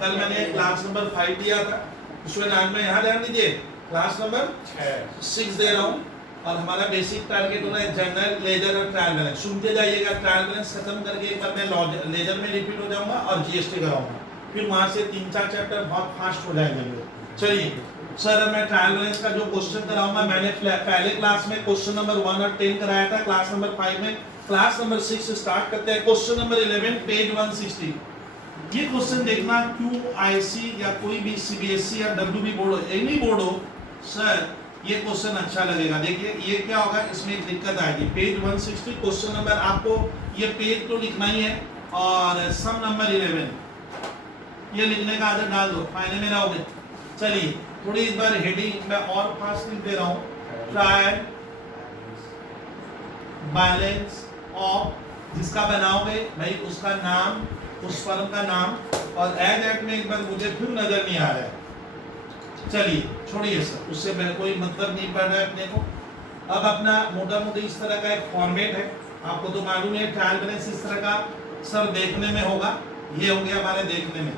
कल मैंने class number 5 दिया था, उसमें आज मैं यहाँ ध्यान दीजिए क्लास नंबर 6 दे रहा हूँ और हमारा बेसिक टारगेट हो रहा है जनरल, लेजर और ट्रायल बैलेंस। सुनते जाइएगा, ट्रायल बैलेंस खत्म करके एक बार मैं लेजर में रिपीट हो जाऊंगा और जीएसटी कराऊंगा, फिर वहां से 3-4 चैप्टर बहुत फास्ट हो जाएंगे। चलिए सर, मैं ट्रायल बैलेंस का जो क्वेश्चन कराऊंगा, मैंने पहले क्लास में क्वेश्चन नंबर 1 और 10 कराया था, क्लास नंबर 5 में, क्लास नंबर 6 से स्टार्ट करते हैं। Question number 11 page 160। ये क्वेश्चन देखना, QIC या कोई भी CBSE या WB बोर्ड हो, एनी बोर्ड हो, सर ये क्वेश्चन अच्छा लगेगा। देखिए ये क्या होगा, इसमें एक दिक्कत आएगी। पेज 160 क्वेश्चन नंबर, आपको ये पेज तो लिखना ही है और सम नंबर 11 ये लिखने का आदत डाल दो, फायदे में रहोगे। चलिए थोड़ी इस बार हेडिंग मैं और फास्ट लिख दे रहा हूँ, ट्रायल बैलेंस ऑफ, जिसका बनाओगे भाई उसका नाम, उस फर्म का नाम, और एज एट में एक बार मुझे फिर नजर नहीं आ रहा है। चलिए छोड़िए सर, उससे कोई मतलब नहीं पड़ रहा है अपने को। अब अपना मोटा मोटी इस तरह का एक फॉर्मेट है, आपको तो मालूम है ट्रायल बैलेंस इस तरह का सर देखने में होगा। ये हो गया हमारे देखने में।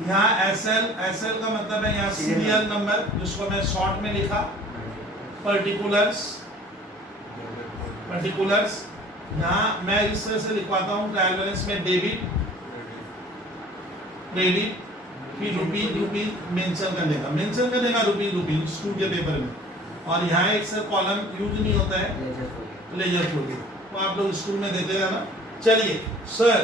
यहाँ SL का मतलब है यहाँ सीरियल नंबर, जिसको मैं शॉर्ट में लिखा, पर्टिकुलर्स, यहाँ मैं इस तरह से लिखवाता हूँ ट्रायल बैलेंस में, डेबिट, फिर रुपीज मेंशन करने का रुपीज स्कूल के पेपर में, और यहाँ एक सर कॉलम यूज नहीं होता है, लेजर फ्लो, तो आप लोग स्कूल में देते हैं ना। चलिए सर,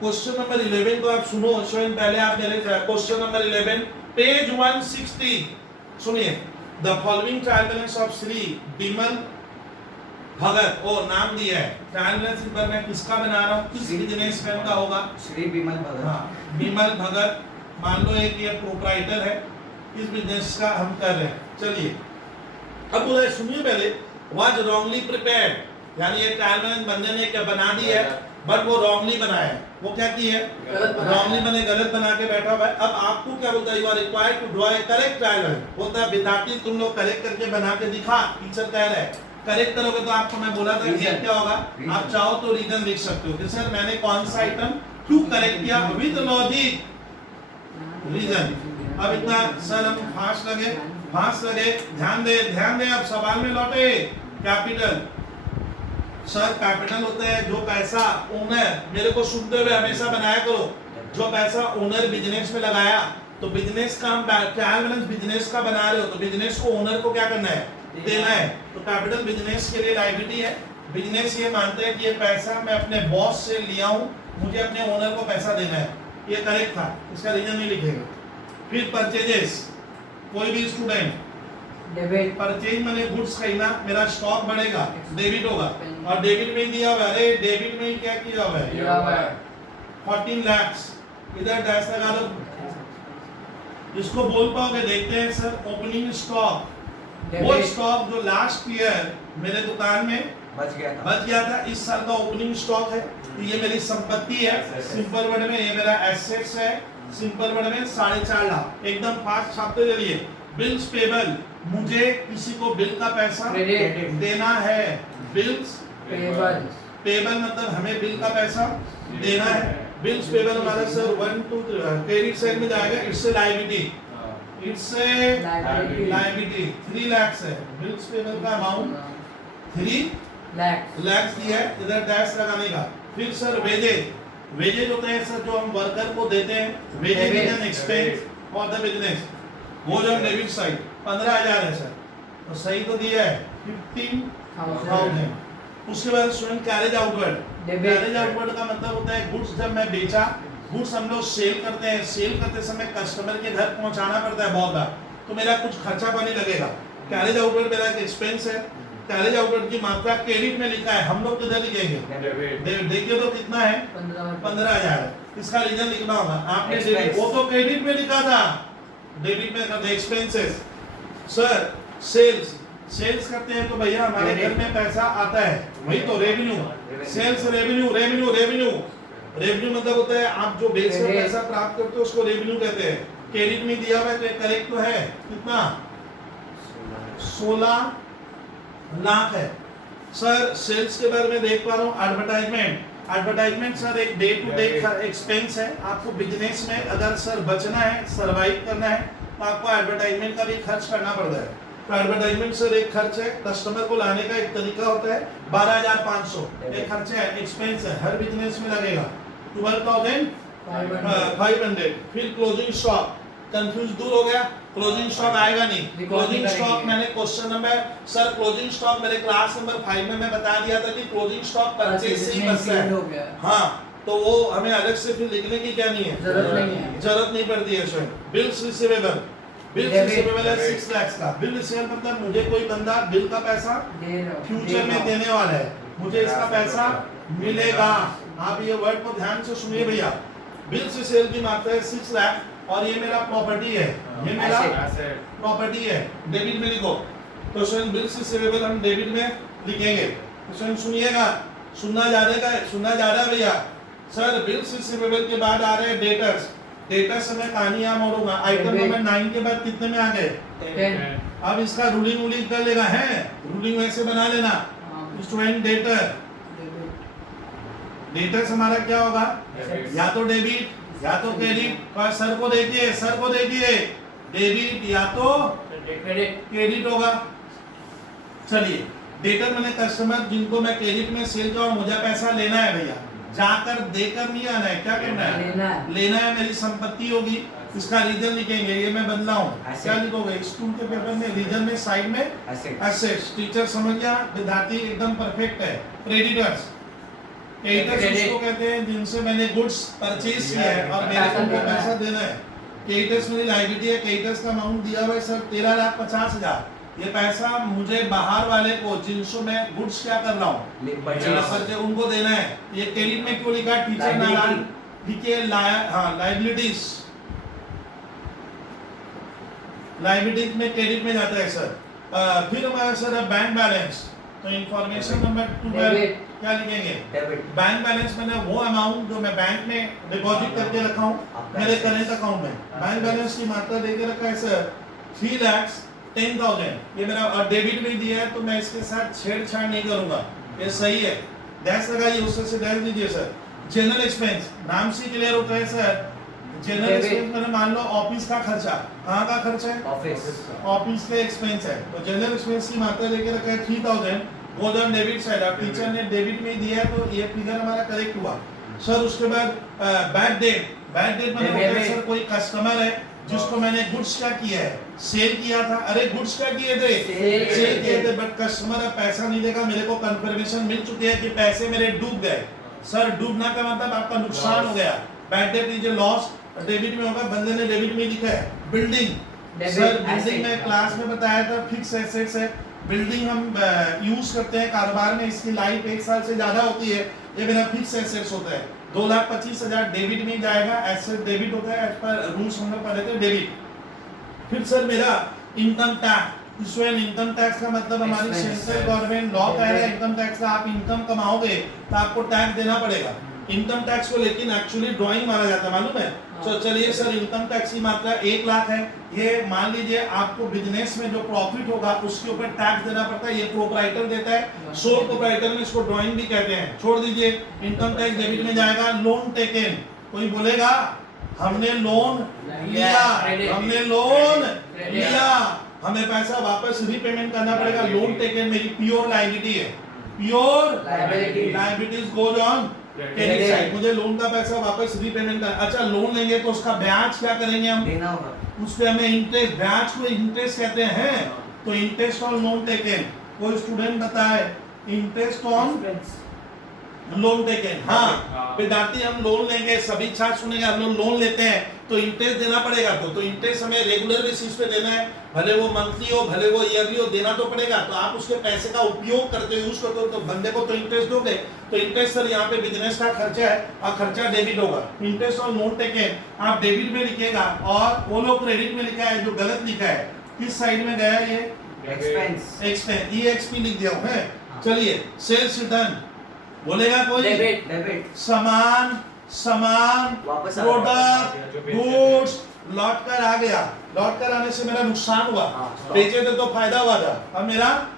क्वेश्चन नंबर 11 को आप सुनो, स्वयं पहले आप मेरे क्वेश्चन नंबर 11 पेज 160 सुनिए। The following trial balance of Shri Bimal Bhagat, ओ नाम दिया है, ट्रायल बैलेंस पर मैं किसका बना रहा हूँ, किस बिजनेस मैन का होगा, श्री बिमल भगत। हाँ बिमल भगत, मान लो एक ये प्रोप्राइटर है, इस बिजनेस का हम कर रहे हैं। चलिए अब बोला सुनिए पहले, वाज रॉन्गली प्रिपेयर्ड, यानी ये ट्रायल बैलेंस बंदे ने क्या बना दी है, बट वो रॉन्गली बनाया है। वो क्या की है, रॉन्गली बने, गलत बना के बैठा हुआ है। अब आपको क्या बोलता है, you are required to draw a correct trial balance, बोलता है विद्यार्थी तुम लोग करेक्ट करके बना के दिखा, टीचर कह रहा है करेक्ट करोगे तो आपको मैं बोला था कि क्या होगा, आप चाहो तो रीजन लिख सकते हो कि सर मैंने कौन सा आइटम क्यों करेक्ट किया, विद लॉजिक रीजन। अब इतना सर हम फास्ट लगे, ध्यान दे, अब सवाल में लौटे। कैपिटल, सर कैपिटल होता है जो पैसा ओनर, मेरे को सुनते हुए हमेशा बनाया करो, जो पैसा ओनर बिजनेस में लगाया, तो बिजनेस का हम ट्रायल बैलेंस बिजनेस का बना रहे हो, तो बिजनेस को ओनर को क्या करना है, देना है। तो कैपिटल बिजनेस के लिए लायबिलिटी है। बिजनेस ये मानते हैं कि ये पैसा मैं अपने बॉस से लिया हूँ, मुझे अपने ओनर को पैसा देना है, ये करेक्ट था, इसका रीजन नहीं लिखेंगे। फिर परचेजेस, कोई भी स्टूडेंट, डेबिट, परचेज माने गुड्स खरीदना, मेरा स्टॉक बढ़ेगा, डेबिट होगा, और डेबिट में दिया हुआ है, अरे डेबिट में ही क्या किया हुआ है, 14 लाख, इधर डैश लगा लो, इसको बोल पाओगे, देखते हैं सर। ओपनिंग स्टॉक, वो स्टॉक जो लास्ट ईयर मेरे दुकान में बच गया था, इस साल का ओपनिंग स्टॉक है, तो ये मेरी संपत्ति है, सिंपल वर्ड में ये मेरा एसेट्स है, सिंपल वर्ड में 4.5 लाख, एकदम फास्ट छापते चलिए। बिल्स पेबल, मुझे किसी को बिल का पैसा देना है, बिल्स पेबल मतलब हमें बिल का पैसा देना है। बिल्स पेबल हमारा सर 1 2 क्रेडिट साइड में जाएगा, it's liability, it's liability 3 lakh है, बिल्स पेबल का अमाउंट 3 लाख दिया है, इधर टैक्स लगाने का। फिर सर वेजेज होते हैं सर जो हम वर्कर को देते हैं, wages is an expense for the business, वो जो डेबिट साइड 15,000 है सर, तो सही तो दिया है 15,000। उसके बाद student carriage outward, carriage outward का मतलब होता है गुड्स जब मैं बेचा, गुड्स हम लोग सेल करते हैं, सेल करते समय कस्टमर के घर पहुंचाना पड़ता है बहुत बार, तो मेरा कुछ खर्चा पानी लगेगा, कैरेज आउटवर्ड मेरा एक एक्सपेंस है। कैरेज आउटवर्ड की मात्रा क्रेडिट में लिखा है, हम लोग किधर लिखेंगे, देखिए तो कितना है 15,000, इसका रीजन लिखना होगा आपने, डेबिट वो तो क्रेडिट में लिखा था, डेबिट में करते एक्सपेंसेस। सर सेल्स करते हैं तो भैया हमारे घर में पैसा आता है, वही तो रेवेन्यू, सेल्स रेवेन्यू मतलब होता है आप जो बेचकर पैसा प्राप्त करते हो उसको रेवेन्यू कहते हैं। क्रेडिट में दिया हुआ है, करेक्ट तो है, कितना 16 लाख है। सर सेल्स के बारे में देख पा रहा हूँ, एडवर्टाइजमेंट सर एक डे टू डे एक्सपेंस है। आपको बिजनेस में अगर सर बचना है, सरवाइव करना है, तो आपको एडवर्टाइजमेंट का भी खर्च करना पड़ता है। तो एडवर्टाइजमेंट सर एक खर्च है, कस्टमर को लाने का एक तरीका होता है। 12,500 एक खर्च है, एक्सपेंस है, हर बिजनेस में लगेगा। 12,500। फिर क्लोजिंग स्टॉक, कंफ्यूज दूर हो गया, क्लोजिंग स्टॉक आएगा नहीं। क्लोजिंग स्टॉक मैंने question number sir closing stock मेरे क्लास नंबर 5 में मैं बता दिया था कि क्लोजिंग स्टॉक परचेज से ही बचता है। हाँ, तो वो हमें अलग से फिर लिखने की क्या नहीं है, जरूरत नहीं पड़ती है। Sir bills receivable, bills receivable है 6 लाख का। बिल रिसीवेबल मतलब मुझे कोई बंदा बिल का पैसा फ्यूचर में देने वाला है, मुझे इसका पैसा मिलेगा। आप ये वर्ड को ध्यान से सुनिए भैया। बिल्स रिसीवेबल की मात्रा है 6 लाख और ये मेरा प्रॉपर्टी है, ये मेरा प्रॉपर्टी है। डेबिट में लिखो, तो सर बिल्स रिसीवेबल हम डेबिट में लिखेंगे। तो सर सुनिएगा, सुनना जा रहा है भैया। सर बिल्स रिसीवेबल के बाद आ रहे हैं डेटर्स। डेटर्स में कहानी यहाँ मोड़ूंगा। आइटम नंबर 9 के बाद कितने में आ गए? 10। अब इसका रूलिंग कर लेगा है, रूलिंग वैसे बना लेना। स्टूडेंट डेटर्स हमारा क्या होगा? या तो डेबिट या तो क्रेडिट। और सर को देखिए, डेबिट या तो क्रेडिट होगा। चलिए, डेटर मैंने कस्टमर जिनको मैं क्रेडिट में सेल किया और मुझे पैसा लेना है भैया, जाकर देकर नहीं आना है, क्या करना है? लेना है। मेरी संपत्ति होगी, इसका रीजन लिखेंगे, ये मैं बदला हूँ। क्या लिखोगे स्कूल के पेपर में? रीजन में साइड में एसेट्स। टीचर समझ गया, विद्यार्थी एकदम परफेक्ट है। क्रेडिटर्स, क्रेडिटर्स उसको कहते हैं जिनसे मैंने गुड्स परचेज किया है और मेरे को उनको पैसा देना है। क्रेडिटर्स मेरी लायबिलिटी है। क्रेडिटर्स का अमाउंट दिया हुआ है सर 13,50,000। ये पैसा मुझे बाहर वाले को जिनसे मैं गुड्स क्या कर रहा हूँ उनको देना है। ये क्रेडिट में क्यों लिखा? टीचर नारायण लिखिए। लायबिलिटीज, लायबिलिटीज में क्रेडिट में जाता है सर। फिर हमारा सर बैंक बैलेंस। तो इंफॉर्मेशन नंबर 12 क्या लिखेंगे? बैंक बैलेंस मैंने वो अमाउंट जो मैं बैंक में डिपॉजिट करके रखा हूँ मेरे करेंट अकाउंट में। बैंक बैलेंस की मात्रा देके रखा है सर 3,10,000। ये मेरा डेबिट में दिया है, तो मैं इसके साथ छेड़छाड़ नहीं करूंगा, ये सही है। डैश लगाइए, उससे से डैश दीजिए सर। जनरल एक्सपेंस नाम से क्लियर होता है सर। जनरल एक्सपेंस मैंने मान लो ऑफिस का खर्चा, कहाँ का खर्चा है? ऑफिस के एक्सपेंस है। तो जनरल एक्सपेंस की मात्रा लेके रखा है 3,000। वो जो डेबिट साइड, अब टीचर ने डेबिट में दिया है तो ये फिगर हमारा करेक्ट हुआ सर। उसके बाद बैड डेट मतलब सर कोई कस्टमर है जिसको मैंने गुड्स क्या किया है? सेल किया था। अरे गुड्स क्या किए थे? सेल किए थे, बट कस्टमर अब पैसा नहीं देगा। मेरे को कंफर्मेशन मिल चुकी है कि पैसे मेरे डूब गए। सर डूबना का मतलब आपका नुकसान हो गया। बैड डेट लीजिए लॉस, डेबिट में होगा, बंदे ने डेबिट में लिखा है। बिल्डिंग सर, बिल्डिंग में क्लास में बताया था फिक्स एसेट्स है। बिल्डिंग हम यूज करते हैं कारोबार में, इसकी लाइफ 1 साल से ज्यादा होती है, ये मेरा फिक्स एसेट्स होता है। 2,25,000 डेबिट में जाएगा। एसेट डेबिट होता है एज पर रूल्स हम लोग पढ़े थे, डेबिट। फिर सर मेरा इनकम टैक्स, इनकम टैक्स का मतलब हमारी सेंट्रल गवर्नमेंट लॉ कह रहा है इनकम टैक्स का आप इनकम कमाओगे तो आपको टैक्स देना पड़ेगा इनकम टैक्स को। लेकिन एक्चुअली ड्राइंग माना जाता है, मालूम है? तो चलिए सर, इनकम टैक्स की मात्रा 1 लाख है। ये मान लीजिए आपको बिजनेस में जो प्रॉफिट होगा उसके ऊपर टैक्स देना पड़ता है, ये प्रोप्राइटर देता है। सोल प्रोप्राइटर में इसको ड्राइंग भी कहते हैं। छोड़ दीजिए, इनकम टैक्स डेबिट में जाएगा। लोन टेकन, कोई बोलेगा हमने लोन लिया, हमें पैसा वापस रीपेमेंट करना पड़ेगा। लोन टेकन मेरी प्योर लायबिलिटी है। Pure liabilities goes on credit side. मुझे लोन का पैसा वापस रीपेमेंट करना। अच्छा, लोन लेंगे तो उसका ब्याज क्या करेंगे हम? देना होगा। उस पे हमें इंटरेस्ट, ब्याज को इंटरेस्ट कहते हैं। तो इंटरेस्ट ऑन लोन टेकन, कोई स्टूडेंट बताए इंटरेस्ट ऑन लोन टेकन? हाँ, विद्यार्थी हम लोन लेंगे, सभी छात्र सुनेंगे हम लोग लोन लेते हैं तो इंटरेस्ट देना पड़ेगा। तो इंटरेस्ट हमें रेगुलर बेसिस पे देना है, भले वो मंथली हो भले वो ईयरली हो, देना तो पड़ेगा। तो आप उसके पैसे का उपयोग करते हो, यूज करते हो, तो बंदे को तो इंटरेस्ट दोगे। तो इंटरेस्ट सर यहाँ पे बिजनेस का खर्चा है और खर्चा डेबिट होगा। इंटरेस्ट ऑन लोन टेकन आप डेबिट में लिखेगा और वो लोग क्रेडिट में लिखा है जो गलत लिखा है। किस साइड में गया ये? एक्सपेंस, EXP लिख दिया है। चलिए, सेल्स रिटर्न बोलेगा कोई? डेबिट। सामान प्रोडक्ट गुड्स लौट कर आ गया। लौट कर आने से मेरा नुकसान हुआ, बेचे थे तो फायदा हुआ था, अब मेरा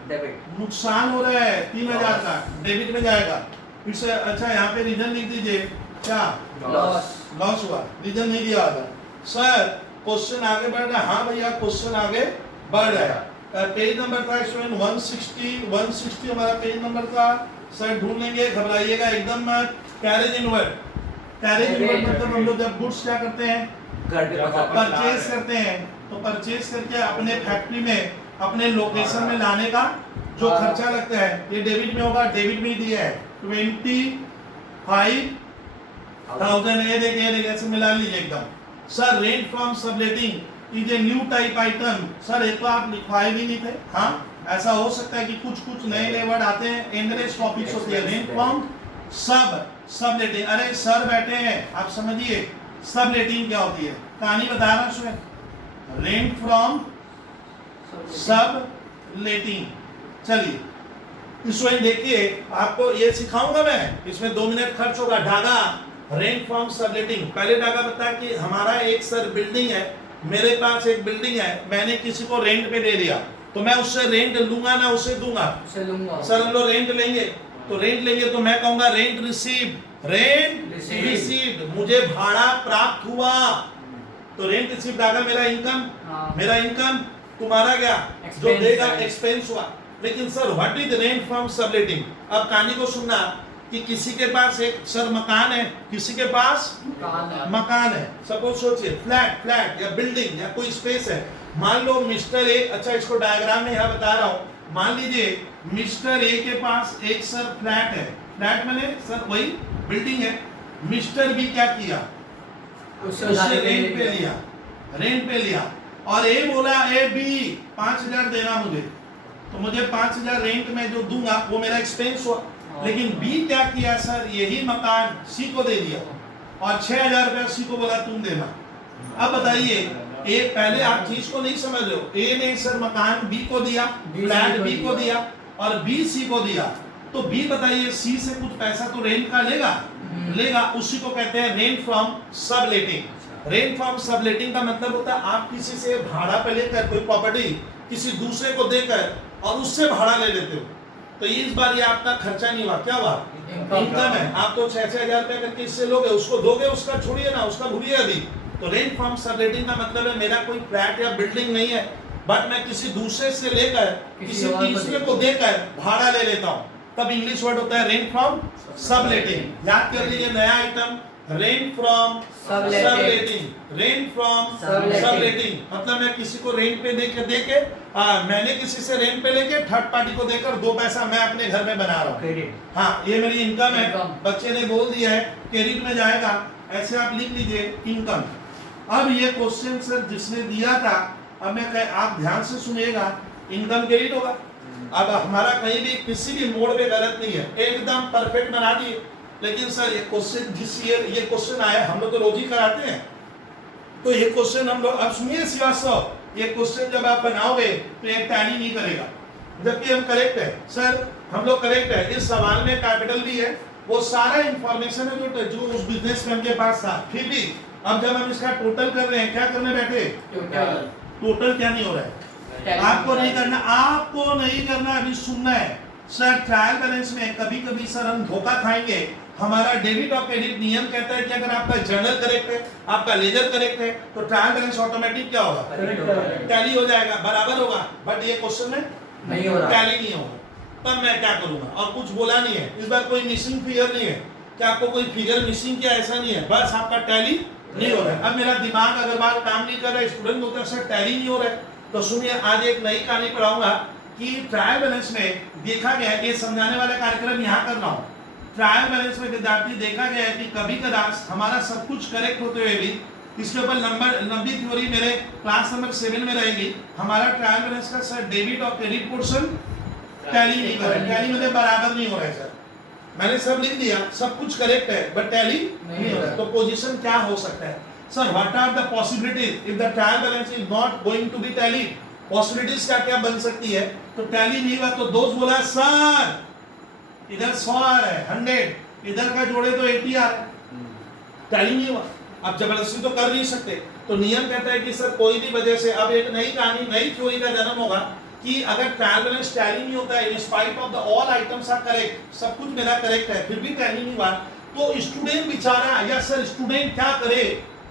नुकसान हो रहा है 3,000 का, डेबिट में जाएगा। इट्स अच्छा यहाँ पे रीजन लिख दीजिए क्या लॉस हुआ, रीजन नहीं दिया था सर। क्वेश्चन आगे बढ़ रहा है, हाँ भैया क्वेश्चन आगे बढ़ रहा है। पेज नंबर था स्टूडेंट 160 हमारा पेज नंबर था सर, ढूंढ लेंगे घबराइएगा एकदम मत। कैरेज इनवर्ड, कैरेज इनवर्ड मतलब हम लोग जब गुड्स क्या करते हैं परचेज करते हैं, तो परचेज करके अपने फैक्ट्री में अपने लोकेशन में लाने का जो खर्चा लगता है ये डेबिट में होगा, डेबिट में दिया है 25,000 ये देखिए ऐसे मिला लीजिए एकदम। Sir rent from subletting is a new type item. Sir एक तो आप लिखवाए भी नहीं थे, हाँ ऐसा हो सकता है कि कुछ नए नए वर्ड आते हैं, इंग्लिश टॉपिक्स होती है। रेंट फ्रॉम सबलेटिंग, अरे सर बैठे हैं आप समझिए सबलेटिंग क्या होती है, कहानी बता रहा हूं। रेंट फ्रॉम सबलेटिंग, चलिए स्टूडेंट देखिए आपको ये सिखाऊंगा मैं, इसमें 2 मिनट खर्च होगा। डागा रेंट फ्रॉम सबलेटिंग, पहले डागा बता कि हमारा एक सर बिल्डिंग है, मेरे पास एक बिल्डिंग है, मैंने किसी को रेंट पे दे दिया, तो मैं उससे रेंट लूंगा ना उसे दूंगा? सर हम लोग रेंट लेंगे, तो रेंट लेंगे तो मैं कहूंगा रेंट रिसीव्ड, रेंट रिसीव्ड, मुझे भाड़ा प्राप्त हुआ। तो रेंट रिसीव्ड डागा मेरा इनकम, मेरा इनकम, तुम्हारा क्या जो देगा एक्सपेंस हुआ। लेकिन sir what is rent from subletting? अब कहानी को सुनना कि किसी के पास एक सर मकान है, किसी के पास मकान है, सपोज सोचिए फ्लैट या बिल्डिंग या कोई स्पेस है। मान लो मिस्टर ए, अच्छा इसको डायग्राम में यहाँ बता रहा हूँ, मान लीजिए मिस्टर ए के पास एक सर फ्लैट है, फ्लैट मैंने सर वही बिल्डिंग है। मिस्टर बी क्या किया, उसने रेंट पे लिया और ए बोला ए बी 5,000 देना मुझे, तो मुझे 5,000 रेंट में जो दूंगा वो मेरा एक्सपेंस हुआ। लेकिन बी क्या किया सर, यही मकान सी को दे दिया और 6,000 रुपया सी को बोला तुम देना। अब बताइए ए, पहले आप चीज को नहीं समझ रहे हो, ए ने सर मकान बी को दिया, फ्लैट बी को दिया और बी सी को दिया, तो बी बताइए सी से कुछ पैसा तो रेंट का लेगा, उसी को कहते हैं rent from subletting. Rent from subletting का मतलब होता है आप किसी से भाड़ा पे लेकर कोई प्रॉपर्टी किसी दूसरे को देकर और उससे भाड़ा ले लेते हो, तो इस बार ये आपका खर्चा नहीं हुआ, क्या हुआ, इनकम है। आप तो 6,000 रुपया करके इससे लोगे, उसको दोगे, उसका छोड़िए ना, उसका भूलिए अभी। तो रेंट फ्रॉम सबलेटिंग का मतलब है मेरा कोई फ्लैट या बिल्डिंग नहीं है, बट मैं किसी दूसरे से लेकर किसी तीसरे को देकर भाड़ा ले लेता हूँ, तब इंग्लिश वर्ड होता है रेंट फ्रॉम सबलेटिंग। याद कर लीजिए नया item, rent from subletting. Rent from subletting मतलब मैं किसी को रेंट पे देके मैंने किसी से रेंट पे लेके थर्ड पार्टी को देकर 2 पैसा मैं अपने घर में बना रहा हूँ। हाँ ये मेरी इनकम है, बच्चे ने बोल दिया है क्रेडिट में जाएगा, ऐसे आप लिख लीजिए इनकम। अब ये क्वेश्चन सर जिसने दिया था, अब मैं आप ध्यान से सुनिएगा, इनकम क्रेडिट होगा। अब हमारा कहीं भी किसी भी मोड पे गलत नहीं है, एकदम परफेक्ट बना दिए। लेकिन सर ये क्वेश्चन जिस ईयर ये क्वेश्चन आया, हम लोग तो रोज ही कराते हैं, तो ये क्वेश्चन हम लोग, अब सुनिए श्रीवास्तव, ये क्वेश्चन जब आप बनाओगे तो ये टैली नहीं करेगा, जबकि हम करेक्ट है सर, हम लोग करेक्ट है। इस सवाल में कैपिटल भी है, वो सारा इंफॉर्मेशन है जो उस बिजनेसमैन के पास था। फिर भी अब जब हम इसका टोटल कर रहे हैं, क्या करने बैठे, टोटल क्या नहीं हो रहा है, आपको नहीं करना, आपको नहीं करना, अभी सुनना है। सर ट्रायल बैलेंस में कभी कभी सर हम धोखा खाएंगे। हमारा डेबिट और क्रेडिट नियम कहता है कि अगर आपका जर्नल करेक्ट है, आपका लेजर करेक्ट है, तो ट्रायल बैलेंस ऑटोमेटिक क्या होगा, टैली हो जाएगा, बराबर होगा। बट ये क्वेश्चन में नहीं हो रहा, टैली नहीं होगा, तब मैं क्या करूंगा, और कुछ बोला नहीं है इस बार, कोई मिसिंग फिगर नहीं है कि आपको कोई फिगर मिसिंग किया, ऐसा नहीं है, बस आपका टैली नहीं हो रहा है। अब मेरा दिमाग अगर बात काम नहीं कर रहा है, स्टूडेंट बोलते हैं सर टैली नहीं हो रहा है, तो सुनिए आज एक नई कहानी पढ़ाऊंगा कि ट्रायल बैलेंस में देखा गया है, ये समझाने वाला कार्यक्रम यहाँ कर रहा हूँ। ट्रायल बैलेंस में विद्यार्थी देखा गया है कि कभी कदार हमारा सब कुछ करेक्ट होते हुए भी, इसके ऊपर लंबी थ्योरी मेरे क्लास नंबर 7 में रहेगी। हमारा ट्रायल बैलेंस का सर डेबिट और क्रेडिट पोर्शन टैली नहीं कर रहा है, टैली मतलब बराबर नहीं हो रहा है सर। मैंने सब लिख दिया, सब कुछ करेक्ट है, बट टैली नहीं हो रहा है, तो पोजीशन क्या हो सकता है sir, what are the possibilities if the trial balance is not going to be tally, possibilities क्या क्या बन सकती है। तो टैली नहीं हुआ तो दोस्त बोला सर इधर 100 आ रहा है 100, इधर का जोड़े तो 80 आ रहा है, टैली नहीं हुआ। अब जबरदस्ती तो कर नहीं सकते, तो नियम कहता है कि सर कोई भी वजह से अब एक नई कहानी, नई थ्योरी का जन्म होगा। कि अगर ट्रायल बैलेंस टैली नहीं होता है, in spite of the all items are correct, सब कुछ मेरा करेक्ट है, फिर भी टैली नहीं हुआ, तो स्टूडेंट बेचारा या सर स्टूडेंट क्या करे,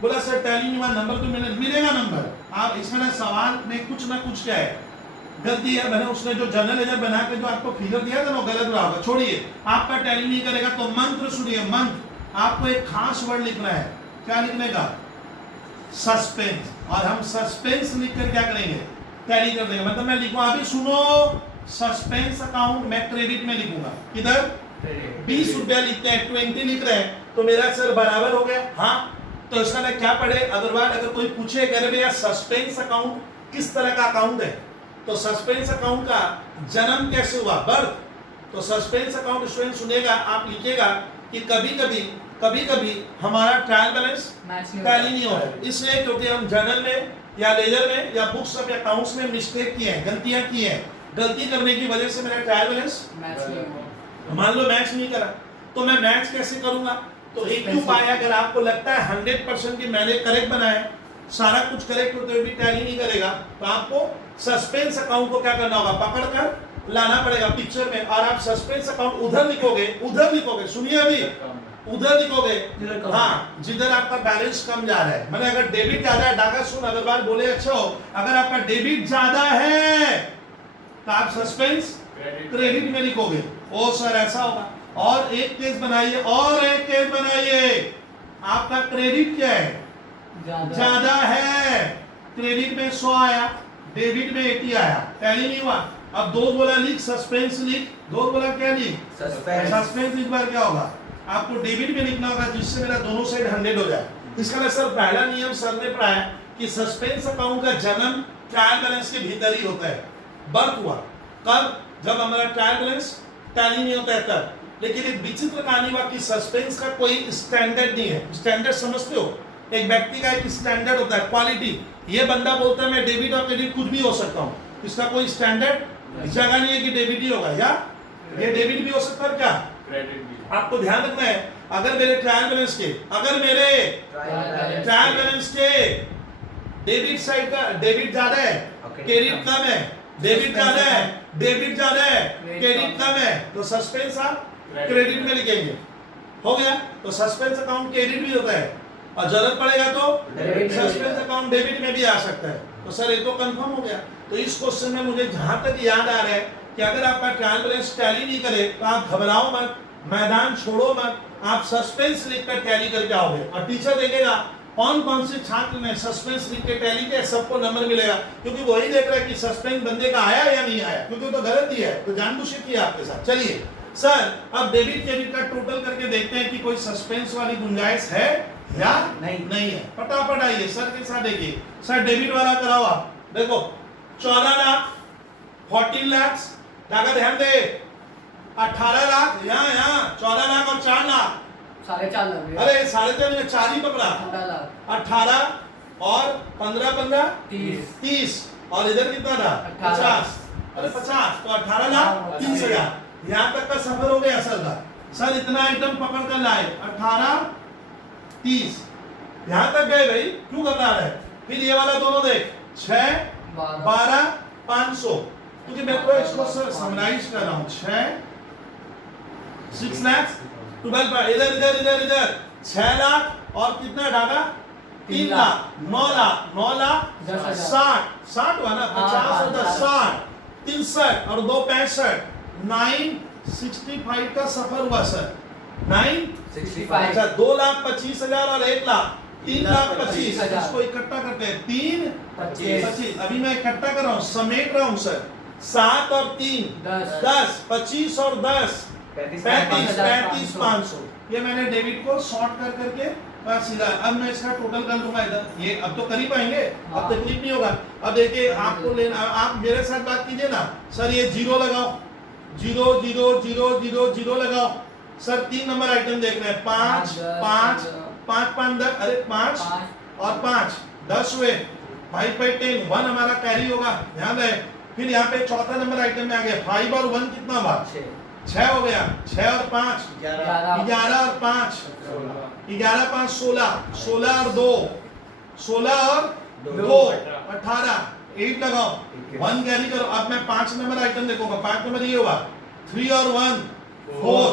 बोला सर टैली नहीं हुआ, नंबर तो मैंने मिलेगा नंबर। आप इसमें सवाल में कुछ ना कुछ क्या है गलती है, मैंने उसने जो जनरल लेजर बना के जो आपको फिगर दिया था वो गलत रहा होगा, छोड़िए, आपका टैली नहीं करेगा तो मंत्र सुनिए, मंत्र आपको एक खास वर्ड लिखना है, क्या लिखने का, सस्पेंस, और हम सस्पेंस लिखकर क्या करेंगे, टैली कर देंगे। मतलब मैं लिखूंगा, अभी सुनो, सस्पेंस अकाउंट मैं क्रेडिट में लिखूंगा, किधर 20 रुपया लिखते हैं, 20 लिख रहे हैं, तो मेरा सर बराबर हो गया, हाँ, तो इसका मैं क्या पढ़े, अदरवाइज अगर कोई पूछे कह रहे भैया सस्पेंस अकाउंट किस तरह का अकाउंट है, तो सस्पेंस अकाउंट का जन्म कैसे हुआ, बर्थ, तो सस्पेंस अकाउंट स्टूडेंट सुनेगा, आप लिखिएगा कि कभी कभी हमारा ट्रायल बैलेंस टैली नहीं हो रहा है, इसलिए क्योंकि हम जर्नल में या लेजर में या बुक्स ऑफ अकाउंट्स में मिस्टेक किए हैं, गलतियां की हैं, गलती करने की वजह से मेरा ट्रायल बैलेंस मान लो मैच नहीं करा, तो मैं मैच कैसे करूंगा, तो एक ही उपाय है, अगर आपको लगता है 100% कि मैंने करेक्ट बनाया, सारा कुछ करेक्ट होते हुए भी टैली नहीं करेगा, तो आपको सस्पेंस अकाउंट को क्या करना होगा, पकड़कर लाना पड़ेगा पिक्चर में, और आप सस्पेंस अकाउंट उधर लिखोगे, सुनिए अभी, उधर लिखोगे, हाँ, जिधर आपका बैलेंस कम जा रहा है, मैंने अगर डेबिट ज्यादा है, डाका सुन, अगर बात बोले अच्छा हो, अगर आपका डेबिट ज्यादा है तो आप सस्पेंस क्रेडिट में लिखोगे, ओ सर ऐसा होगा, और एक केस बनाइए, आपका क्रेडिट क्या है, ज्यादा है, क्रेडिट में 100 आया, डेबिट में 80 आया, टैली नहीं हुआ, अब दो बोला लिख, सस्पेंस लिख, दो बोला क्या लिख, सस्पेंस लिख, बार क्या होगा, आपको डेबिट में लिखना होगा, जिससे मेरा दोनों साइड 100 हो जाए। इसका सर पहला नियम सर ने पढ़ाया कि सस्पेंस अकाउंट का जन्म ट्रायल बैलेंस के भीतर ही होता है, बर्थ हुआ कब, जब हमारा ट्रायल बैलेंस टैली नहीं होता है तब, लेकिन एक विचित्र कहानी हुआ कि सस्पेंस का कोई स्टैंडर्ड नहीं है, स्टैंडर्ड समझते हो, एक व्यक्ति का एक स्टैंडर्ड होता है, क्वालिटी, ये बंदा बोलता है मैं डेबिट और क्रेडिट कुछ भी हो सकता हूँ, इसका कोई स्टैंडर्ड जगह नहीं है कि डेबिट ही होगा, या ये डेबिट भी हो सकता है, क्या क्रेडिट भी, आपको ध्यान रखना है, अगर मेरे ट्रायल बैलेंस के डेबिट साइड का डेबिट ज्यादा है, क्रेडिट कम है, डेबिट ज्यादा है, क्रेडिट कम है, तो सस्पेंस आप क्रेडिट में लिखेंगे, हो गया, तो सस्पेंस अकाउंट क्रेडिट भी होता है, और जरूरत पड़ेगा तो सस्पेंस अकाउंट डेबिट में भी आ सकता है, तो सर ये तो कंफर्म हो गया। तो इस क्वेश्चन में मुझे जहां तक याद आ रहा है कि अगर आपका ट्रायल बैलेंस टैली नहीं करे तो आप घबराओ मत, मैदान छोड़ो मत, आप सस्पेंस लिखकर टैली करके आओगे, और टीचर देखेगा कौन से छात्र ने सस्पेंस लिख के टैली किया, सबको नंबर मिलेगा, क्योंकि वही देख रहा है कि सस्पेंस बंदे का आया या नहीं आया, क्योंकि तो गलत ही है, तो जानबूझ के किया आपके साथ। चलिए सर, अब डेबिट क्रेडिट का टोटल करके देखते हैं कि कोई सस्पेंस वाली गुंजाइश है या नहीं है। फटाफट आइए सर के साथ, देखिए सर डेबिट वाला कराओ आप, देखो 14 लाख, 14 लाख, जाकर ध्यान दे, 18 लाख, यहाँ 14 लाख और 4 लाख, 4.5 लाख, अरे 4.5 4 ही पकड़ा, 18 और 15 30, और इधर कितना था 50, अरे 50, तो 18 लाख 30 हजार, यहाँ तक का सफर हो गया सर का, सर इतना आइटम पकड़ कर लाए, 18 30, यहाँ तक गए भाई, क्यों घबरा रहे, फिर ये वाला दोनों देख, 6 12 500, क्योंकि मैं तो इसको समराइज कर रहा हूँ, 6 लाख 12, इधर 6 लाख और कितना डाला 3 लाख, 9 लाख 60 हुआ ना, 50 और 10 60, 63 और 2 65, 965 का सफर हुआ सर, 965, अच्छा 2,25,000 और 1 लाख, 3,25,000, इसको इकट्ठा करते हैं, 3,25,000, अभी मैं इकट्ठा कर रहा हूँ, समेट रहा हूँ सर, 7 और 3 10, 25 और 10 35,500, ये मैंने डेबिट को शॉर्ट कर करके बस सीधा, अब मैं इसका टोटल कर लूंगा इधर, ये अब तो कर ही पाएंगे, अब तकलीफ नहीं होगा। अब देखिए आपको लेना, आप मेरे साथ बात कीजिए ना सर, ये 0 लगाओ, 0 0 0 0 0 लगाओ सर, 3 नंबर आइटम देख रहे हैं, 5 5 5 5 10, अरे 5 और 5 10 हुए, 5 by 10 1 हमारा कैरी होगा, ध्यान रहे। फिर यहाँ पे चौथा नंबर आइटम में आ गया, 5 और 1 कितना हुआ, 6 हो गया, 6 और 5 11 और 5 11 5 16 16 और 2 18 8 लगाओ, 1 कैरी करो। अब मैं 5 नंबर आइटम देखूंगा, 5 नंबर ये होगा 3 और 1 4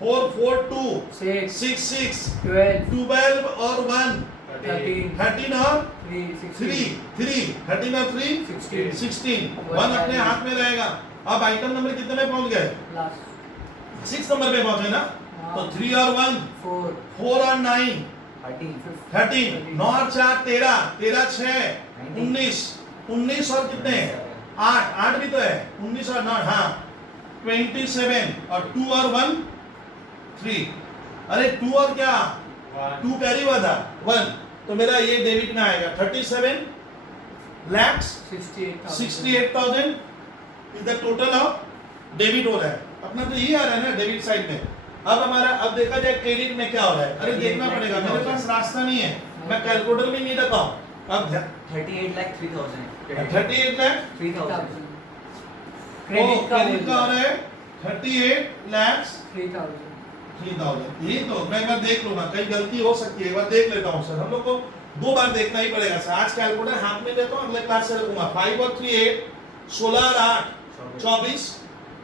4 4 2 6 6 12 और 1 13 और 3 13 और 3 16 1 अपने हाथ में रहेगा। अब आइटम नंबर कितने में पहुंच गए? 6 नंबर पे पहुंचे ना, तो 3 और 1 4 और 9 13 9 और 4 13 13 6 19 19 और कितने 8 8 भी तो है 19 और 9 हाँ 27 और 2 और 1 3 अरे 2 और क्या 2 कैरी हुआ था 1 तो मेरा ये डेबिट में आएगा 37 lakhs 68,000 is the total of debit हो रहा है अपना तो यही आ रहा है ना डेबिट साइड में। अब हमारा अब देखा जाए क्रेडिट में क्या हो रहा है। अरे देखना पड़ेगा मेरे पास रास्ता नहीं है मैं कैलकुलेटर भी नहीं रखा हूं। अब 38 लाख 3,000 38 लाख 3,000 क्रेडिट का हो रहा है 38 lakhs 3,000 यही तो मैं एक बार देख लूंगा कहीं गलती हो सकती है एक बार देख लेता हूँ सर। हम लोग को 2 बार देखना ही पड़ेगा सर। आज कैलकुलेटर हाथ में लेता हूँ अगले क्लास से रखूंगा 5 और 3 8 16 और 8 24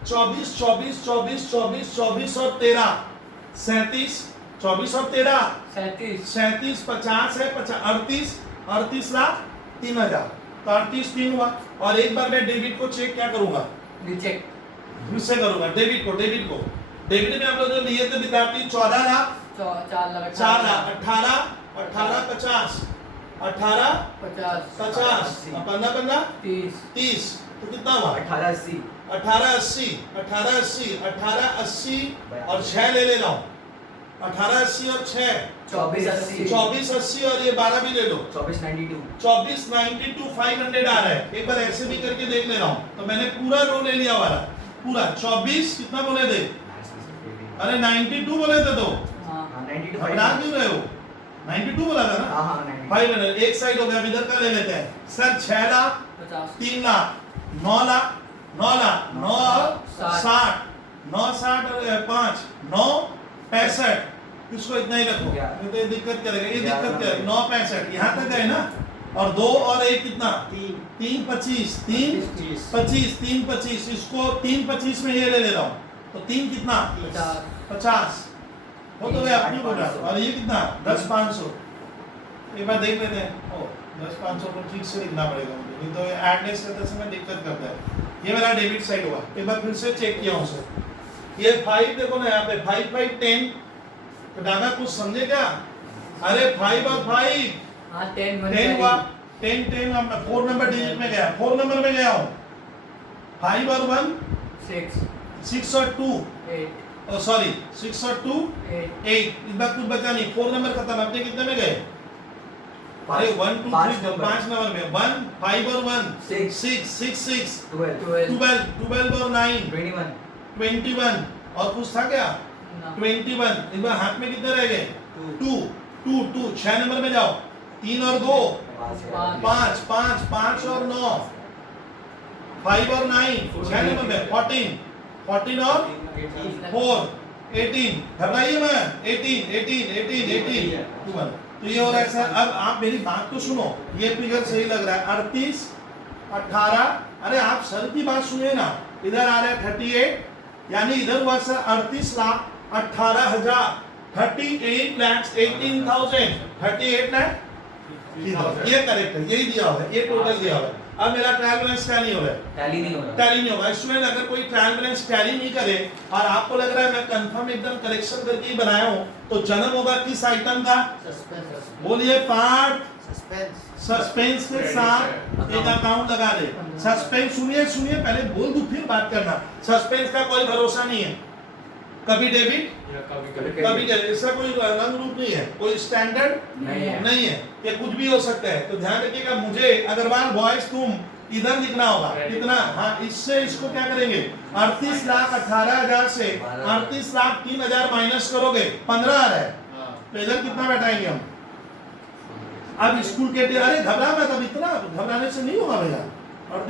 24 24 24 24 24 और 13 37 24 और 13 37 50 है 38 38 लाख 3,000 तो 38 3 हुआ। और एक बार मैं डेबिट को चेक क्या करूंगा चेक फिर से करूंगा डेबिट को डेबिट में हम लोग जो लिए थे विद्यार्थी 14 लाख 4 लाख 18 18 50 18 50 15 15 30 तो कितना हुआ 1880 18 80 18 80 18 80 और 6 ले ले लो 18 80 और 6 24 80 और ये 12 भी ले लो 24 92 500 आ रहा है। एक बार ऐसे भी करके देख ले रहा हूँ तो मैंने पूरा रो ले लिया वाला पूरा 24 कितना बोले थे अरे 92 बोले थे तो घबरा क्यों रहे हो 92 बोला था ना 500 एक साइड हो गया इधर का ले लेते हैं सर 6 लाख 3 लाख 9 लाख 9 लाख 9 60 9 60 और 5 9 65 इसको इतना ही रखो नहीं तो ये दिक्कत करेगा ये दिक्कत करेगा 9 65 यहाँ तक गए ना और 2 और 1 कितना 3 25 3 25 3 25 इसको 3 25 में ये ले ले रहा हूँ तो 3 कितना 50 हो तो गया अपनी बोल रहा और ये कितना 10 500 एक बार देख लेते हैं ओ 10 500 को ठीक से लिखना पड़ेगा मुझे नहीं तो एडनेस करते समय दिक्कत करता है। ये मेरा डेबिट साइड हुआ एक बार फिर से चेक किया हूँ सर ये 5 देखो ना यहाँ पे 5 5 10 तो डागा कुछ समझे क्या अरे 5 और 5 10 हुआ 10 10 अब 4 नंबर डिजिट में गया 4 नंबर में गया हूँ 5 और 1 6 और 2 8 सॉरी 6 और 2 8 इस बार कुछ बचा नहीं 4 नंबर खत्म अपने कितने में गए अरे 1 2 3 5 नंबर में 1 5 और 1 6 6 12 और 9 21 और कुछ था क्या 21 इस बार हाथ में कितने रह गए 2 6 नंबर में जाओ 3 और 2 5 5 5 और 9 5 और 9 6 नंबर में 14 और 4 18 घबराइए मैं 18 तो ये हो रहा है सर। अब आप मेरी बात तो सुनो ये फिगर सही लग रहा है 38 18 अरे आप सर की बात सुनिए ना इधर आ रहा है 38 यानी इधर हुआ सर 38 लाख 18,000 38 lakhs 18,000 38 लाख ये करेक्ट है यही दिया हुआ है ये टोटल दिया हुआ है। अब मेरा ट्रायल बैलेंस क्या नहीं हो रहा है टैली नहीं होगा। स्टूडेंट अगर कोई ट्रायल बैलेंस टैली नहीं करे और आपको लग रहा है मैं कंफर्म एकदम करेक्शन करके ही बनाया हूं तो जन्म होगा किस आइटम का बोलिए पार्ट सस्पेंस के साथ एक अकाउंट लगा दे। सस्पेंस सुनिए पहले बोल दूं फिर बात करना। सस्पेंस का कोई भरोसा नहीं है कभी डेबिट कभी इसका कोई रंग रूप नहीं है कोई स्टैंडर्ड नहीं है ये कुछ भी हो सकता है। तो ध्यान रखिएगा मुझे अग्रवाल बॉयज तुम इधर लिखना होगा कितना हाँ इससे इसको क्या करेंगे 38 लाख 18,000 से 38 लाख 3,000 माइनस करोगे 15 आ रहा है तो इधर कितना बैठाएंगे हम। अब स्कूल के अरे घबरा मत अब इतना घबराने से नहीं होगा भैया। और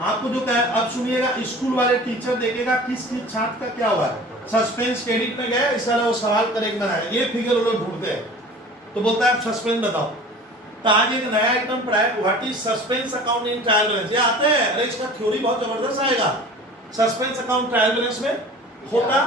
आपको जो कहे अब सुनिएगा स्कूल वाले टीचर देखेगा किस छात्र का क्या हुआ है सस्पेंस क्रेडिट में गया इस तरह वो सवाल करेक्ट बनाया ये फिगर वो लोग ढूंढते हैं तो बोलता है आप सस्पेंस बताओ तो आज एक नया आइटम पढ़ा है, what is suspense account in trial balance. ये आते हैं, अरे इसका थ्योरी बहुत जबरदस्त आएगा। सस्पेंस अकाउंट ट्रायल बैलेंस में होता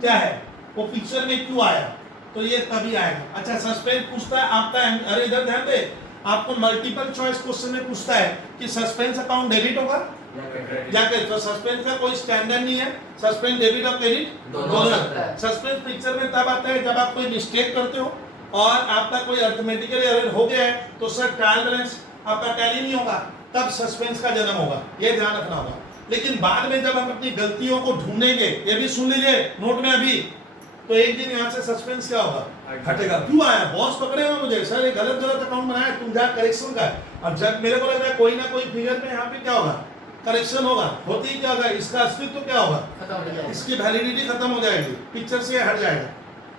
क्या है, वो पिक्चर में क्यों आया, तो ये तभी आएगा। अच्छा, सस्पेंस पूछता है आपका, अरे इधर ध्यान दे, आपको मल्टीपल चॉइस क्वेश्चन में पूछता है कि सस्पेंस अकाउंट डेबिट होगा या क्रेडिट। तो सस्पेंस का कोई स्टैंडर्ड नहीं है, सस्पेंस डेबिट और क्रेडिट दोनों हो सकता है। सस्पेंस पिक्चर में तब आता है जब आप कोई मिस्टेक करते हो और आपका कोई अर्थमेटिकल एरर हो गया है, तो सर ट्रायल बैलेंस आपका टैली नहीं होगा, तब सस्पेंस का जन्म होगा, ये ध्यान रखना होगा। लेकिन बाद में जब हम अपनी गलतियों को ढूंढेंगे, ये भी सुन लीजिए नोट में अभी, तो एक दिन यहाँ से सस्पेंस क्या होगा, हटेगा। क्यों आया, बॉस पकड़ेगा मुझे, सर ये गलत अकाउंट बनाया, तुम जा करेक्शन का है। और जब मेरे को लग रहा है कोई ना कोई फिगर में यहाँ पे क्या होगा, करेक्शन होगा, होती क्या होगा, इसका अस्तित्व क्या होगा, खत्म हो जाएगा। इसकी वैलिडिटी खत्म हो जाएगी, पिक्चर से हट जाएगा।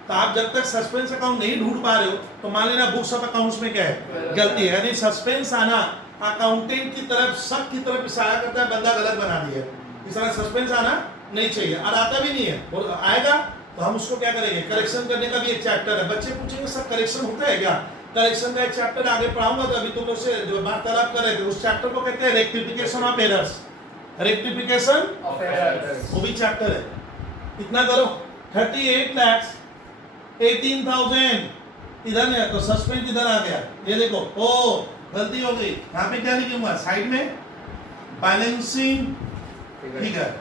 तो आप जब तक सस्पेंस अकाउंट नहीं ढूंढ पा रहे हो, तो मान लेना बुक्स ऑफ अकाउंट्स में क्या है, गलती है। यानी सस्पेंस आना अकाउंटेंट की तरफ, सब की तरफ इशारा करता है बंदा गलत बना दिया। इस तरह सस्पेंस आना नहीं चाहिए, और आता भी नहीं है, और आएगा तो हम उसको क्या करेंगे, करेक्शन करने का भी एक चैप्टर है। बच्चे पूछेंगे सर करेक्शन होता है क्या, करेक्शन का एक चैप्टर आगे पढ़ाऊंगा, तो अभी तुम उससे जो वार्तालाप कर रहे थे उस चैप्टर को कहते हैं rectification of errors, rectification of errors, वो भी चैप्टर है। इतना करो, 38 लाख 18,000 इधर नहीं है, तो सस्पेंस इधर आ गया। ये देखो, ओ गलती हो गई, यहाँ पे क्या लिखूंगा साइड में, बैलेंसिंग फिगर।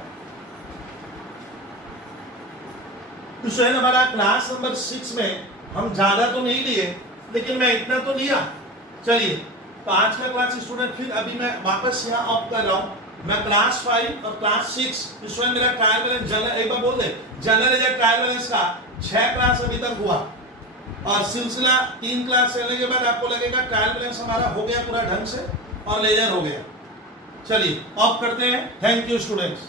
तो शायद हमारा क्लास नंबर 6 में हम ज्यादा तो नहीं लिए, लेकिन मैं इतना तो लिया। चलिए, तो आज का क्लास स्टूडेंट, फिर अभी मैं वापस यहाँ ऑफ कर रहा हूँ। मैं क्लास 5 और क्लास 6 इसमें मेरा ट्रायल बैलेंस जनरल, एक बार बोल दे, जनरल ट्रायल बैलेंस का 6 क्लास अभी तक हुआ, और सिलसिला 3 क्लास चलने के बाद आपको लगेगा ट्रायल बैलेंस हमारा हो गया पूरा ढंग से और लेजर हो गया। चलिए ऑफ करते हैं। Thank you students.